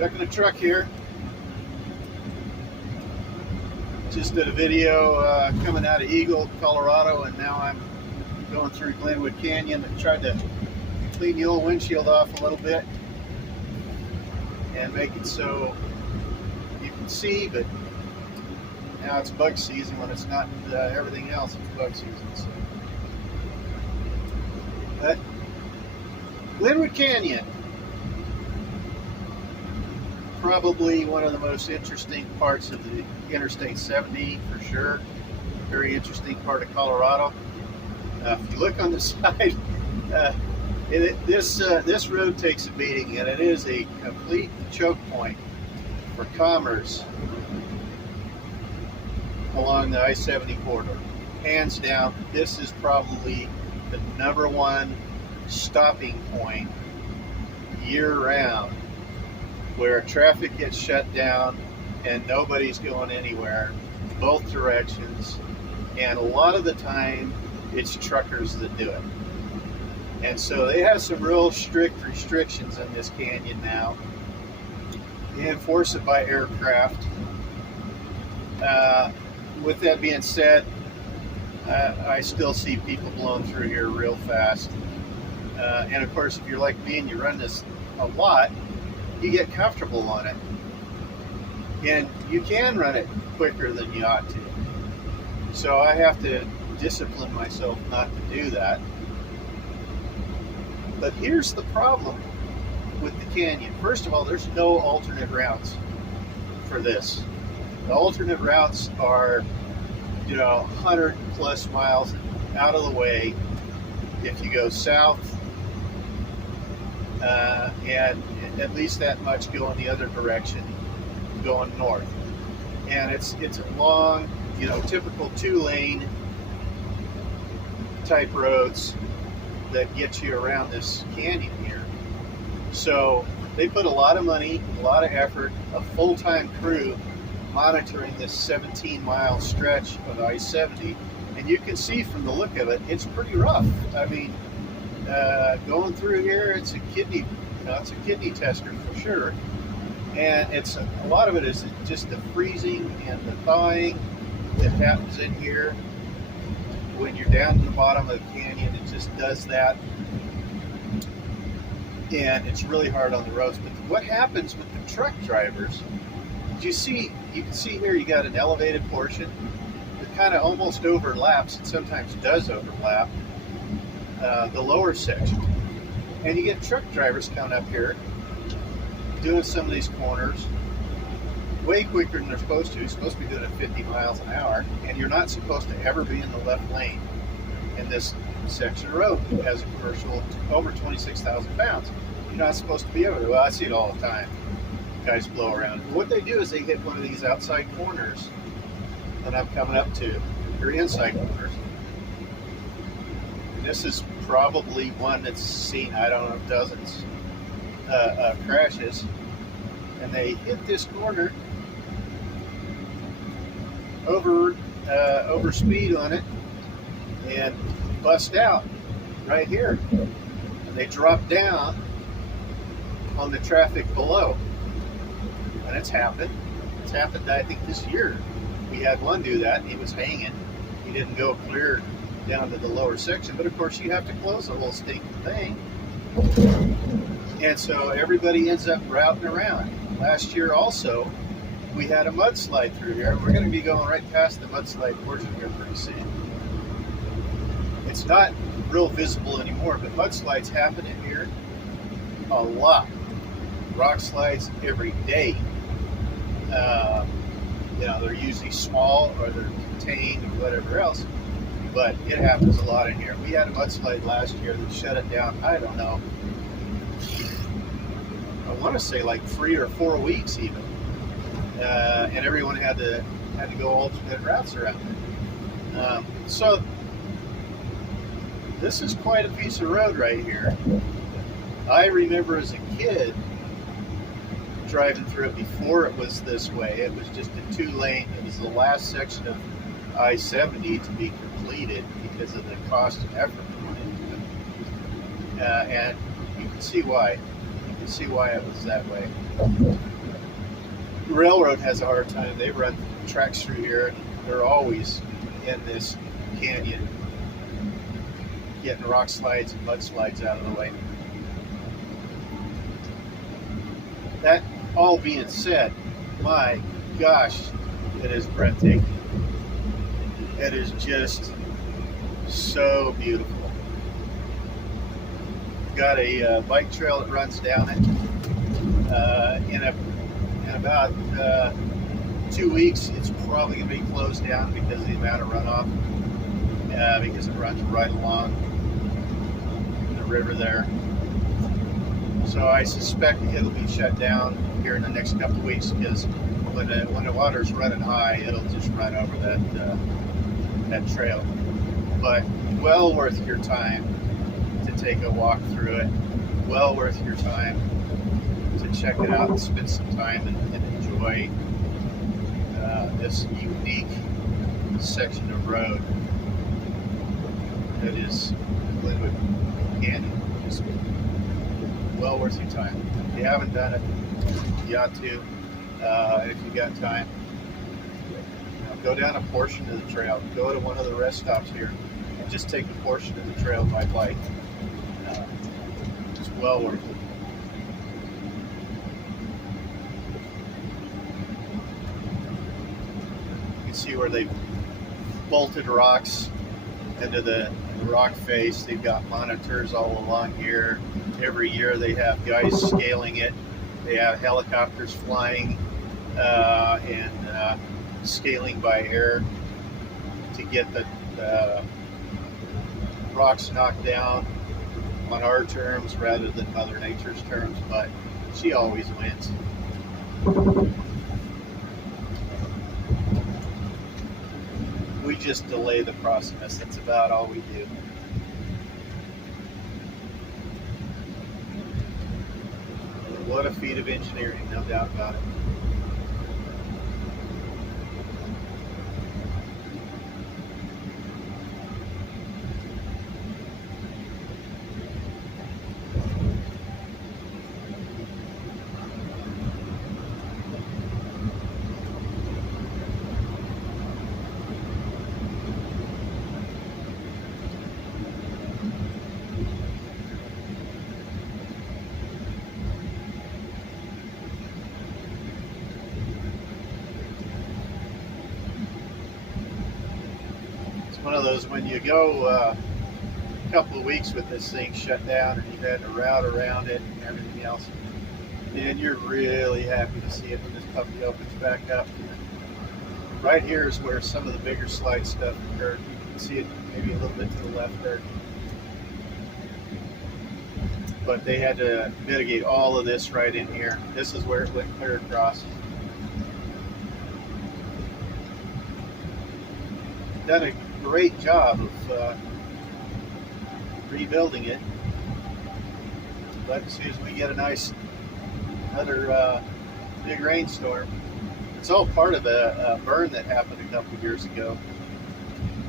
Checking the truck here. Just did a video coming out of Eagle, Colorado, and now I'm going through Glenwood Canyon. I tried to clean the old windshield off a little bit and make it so you can see, but now it's bug season when it's not everything else, it's bug season. So. But Glenwood Canyon, probably one of the most interesting parts of the Interstate 70 for sure. Very interesting part of Colorado. If you look on the side, this road takes a beating, and it is a complete choke point for commerce along the I-70 corridor. Hands down, this is probably the #1 stopping point year-round where traffic gets shut down and nobody's going anywhere, both directions, and a lot of the time it's truckers that do it. And so they have some real strict restrictions in this canyon now. They enforce it by aircraft. With that being said, I still see people blowing through here real fast. And of course, if you're like me and you run this a lot, you get comfortable on it. And you can run it quicker than you ought to. So I have to discipline myself not to do that. But here's the problem with the canyon. First of all, there's no alternate routes for this. The alternate routes are, 100 plus miles out of the way if you go south, and at least that much go in the other direction, going north. And it's a long, typical 2-lane type roads that get you around this canyon here. So they put a lot of money, a lot of effort, a full-time crew monitoring this 17-mile stretch of I-70, and you can see from the look of it, it's pretty rough. I mean, going through here, it's a kidney tester for sure. And a lot of it is just the freezing and the thawing that happens in here. When you're down to the bottom of the canyon, it just does that. And it's really hard on the roads. But what happens with the truck drivers, you can see here you got an elevated portion that kind of almost overlaps, and sometimes does overlap, the lower section. And you get truck drivers coming up here doing some of these corners way quicker than they're supposed to. You're supposed to be doing it 50 miles an hour, and you're not supposed to ever be in the left lane in this section of road that has a commercial over 26,000 pounds. You're not supposed to be able to. Well, I see it all the time. Guys blow around. What they do is they hit one of these outside corners that I'm coming up to, or inside corners. And this is probably one that's seen, I don't know, dozens of crashes. And they hit this corner, over speed on it, and bust out right here. And they drop down on the traffic below. And it's happened. It's happened, I think, this year. We had one do that, and he was hanging. He didn't go clear down to the lower section, but of course you have to close the whole stinking thing. And so everybody ends up routing around. Last year also, we had a mudslide through here. We're going to be going right past the mudslide portion here pretty soon. It's not real visible anymore, but mudslides happen in here a lot. Rockslides every day. They're usually small or they're contained or whatever else, but it happens a lot in here. We had a mudslide last year that shut it down, I don't know, I want to say like 3 or 4 weeks even, and everyone had to go alternate routes around it. So this is quite a piece of road right here. I remember as a kid driving through it before it was this way. It was just a 2-lane. It was the last section of I-70 to be completed because of the cost and effort that went into it. And you can see why. You see why it was that way. The railroad has a hard time. They run tracks through here, and they're always in this canyon, getting rock slides and mudslides out of the way. That all being said, my gosh, it is breathtaking. It is just so beautiful. Got a bike trail that runs down it. In about 2 weeks, it's probably going to be closed down because of the amount of runoff, because it runs right along the river there. So I suspect it'll be shut down here in the next couple of weeks, because when the water's running high, it'll just run over that trail. But well worth your time to take a walk through it. Well worth your time to check it out and spend some time and enjoy this unique section of road that is Glenwood Canyon. Just well worth your time. If you haven't done it, you ought to. If you got time, go down a portion of the trail. Go to one of the rest stops here and just take a portion of the trail by bike. It's well worth it. You can see where they've bolted rocks into the rock face. They've got monitors all along here. Every year they have guys scaling it. They have helicopters flying and scaling by air to get the rocks knocked down on our terms rather than Mother Nature's terms, but she always wins. We just delay the process. That's about all we do. What a feat of engineering, no doubt about it. One of those, when you go a couple of weeks with this thing shut down and you've had to route around it and everything else, then you're really happy to see it when this puppy opens back up. Right here is where some of the bigger slide stuff occurred. You can see it maybe a little bit to the left there. But they had to mitigate all of this right in here. This is where it went clear across. Done a great job of rebuilding it, but as soon as we get another big rainstorm, it's all part of a burn that happened a couple of years ago,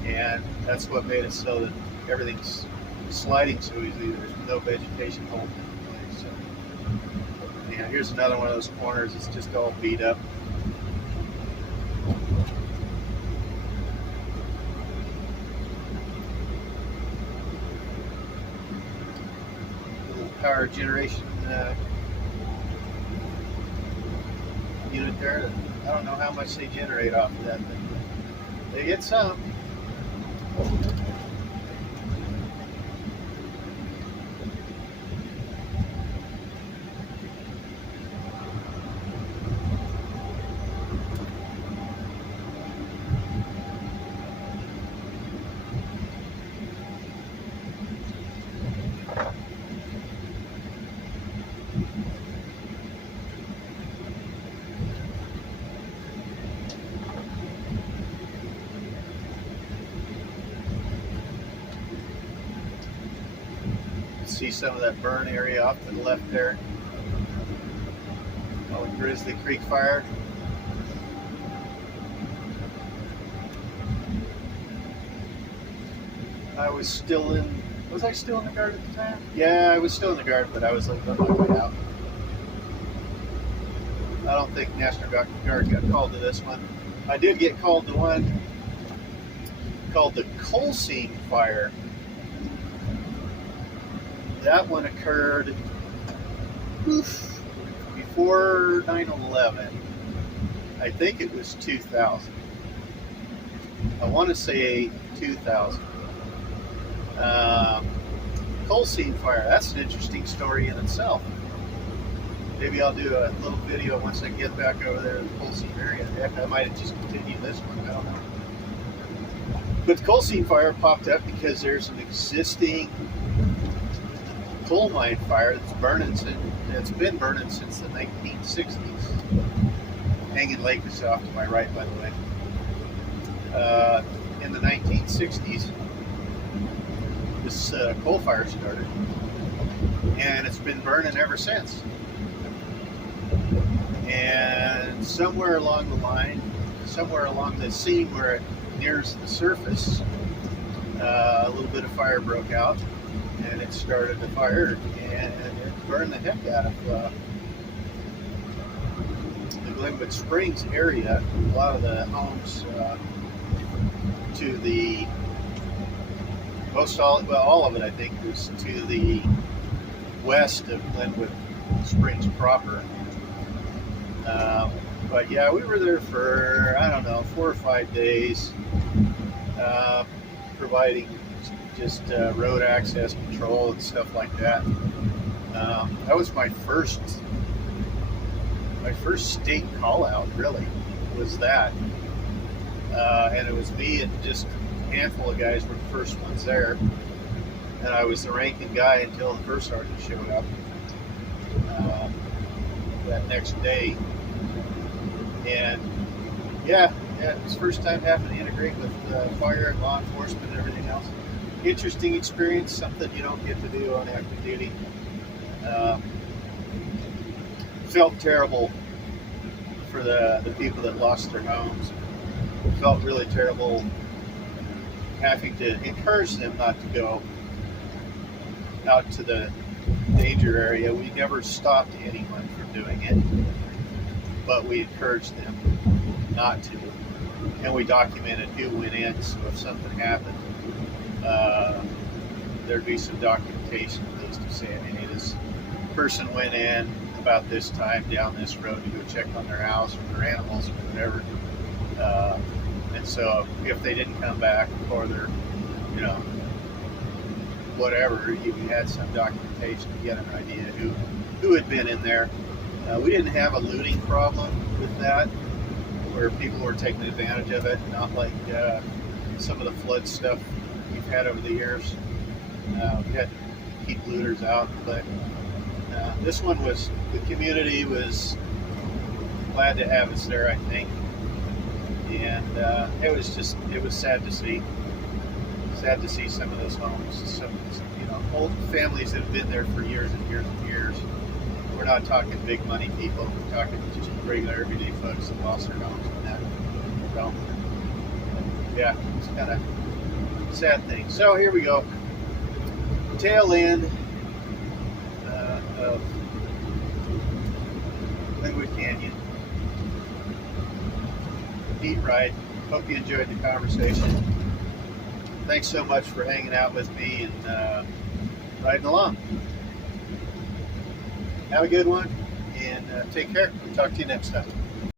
and that's what made it so that everything's sliding so easily. There's no vegetation holding it in place. So, yeah, here's another one of those corners. It's just all beat up. Power generation unit there. I don't know how much they generate off of that, but they get some. See some of that burn area off to the left there. Oh, Grizzly Creek fire. I was I still in the garden at the time? Yeah, I was still in the garden, but I was like on my way out. I don't think National Guard got called to this one. I did get called to one called the coal seam fire. That one occurred before 9/11. I think it was 2000. I want to say 2000. Coal seam fire. That's an interesting story in itself. Maybe I'll do a little video once I get back over there in the coal seam area. Heck, I might have just continued this one. I don't know. But the coal seam fire popped up because there's an existing coal mine fire that's burning. It's been burning since the 1960s. Hanging Lake is off to my right, by the way. In the 1960s, this coal fire started, and it's been burning ever since. And somewhere along the line, somewhere along the seam where it nears the surface, a little bit of fire broke out, and it started the fire, and it burned the heck out of the Glenwood Springs area. A lot of the homes to the all of it, I think, was to the west of Glenwood Springs proper. But yeah, we were there for, I don't know, 4 or 5 days, providing just road access control and stuff like that. That was my first state call out, really, was that. And it was me and just a handful of guys were the first ones there. And I was the ranking guy until the first sergeant showed up that next day. And yeah, it was the first time having to integrate with fire and law enforcement and everything else. Interesting experience, something you don't get to do on active duty. Felt terrible for the people that lost their homes. Felt really terrible having to encourage them not to go out to the danger area. We never stopped anyone from doing it, but we encouraged them not to. And we documented who went in, so if something happened, there'd be some documentation at least to say, hey, this person went in about this time down this road to go check on their house or their animals or whatever. And so if they didn't come back or they're, whatever, you had some documentation to get an idea who had been in there. We didn't have a looting problem with that, where people were taking advantage of it, not like some of the flood stuff we've had over the years. We had to keep looters out, but this one was, the community was glad to have us there, I think. And it was sad to see. Sad to see some of those homes, some old families that have been there for years and years and years. We're not talking big money people. We're talking just regular everyday folks that lost their homes and that. So, yeah, it's kind of a sad thing. So here we go. Tail end of Glenwood Canyon. Neat ride. Hope you enjoyed the conversation. Thanks so much for hanging out with me and riding along. Have a good one, and take care. We'll talk to you next time.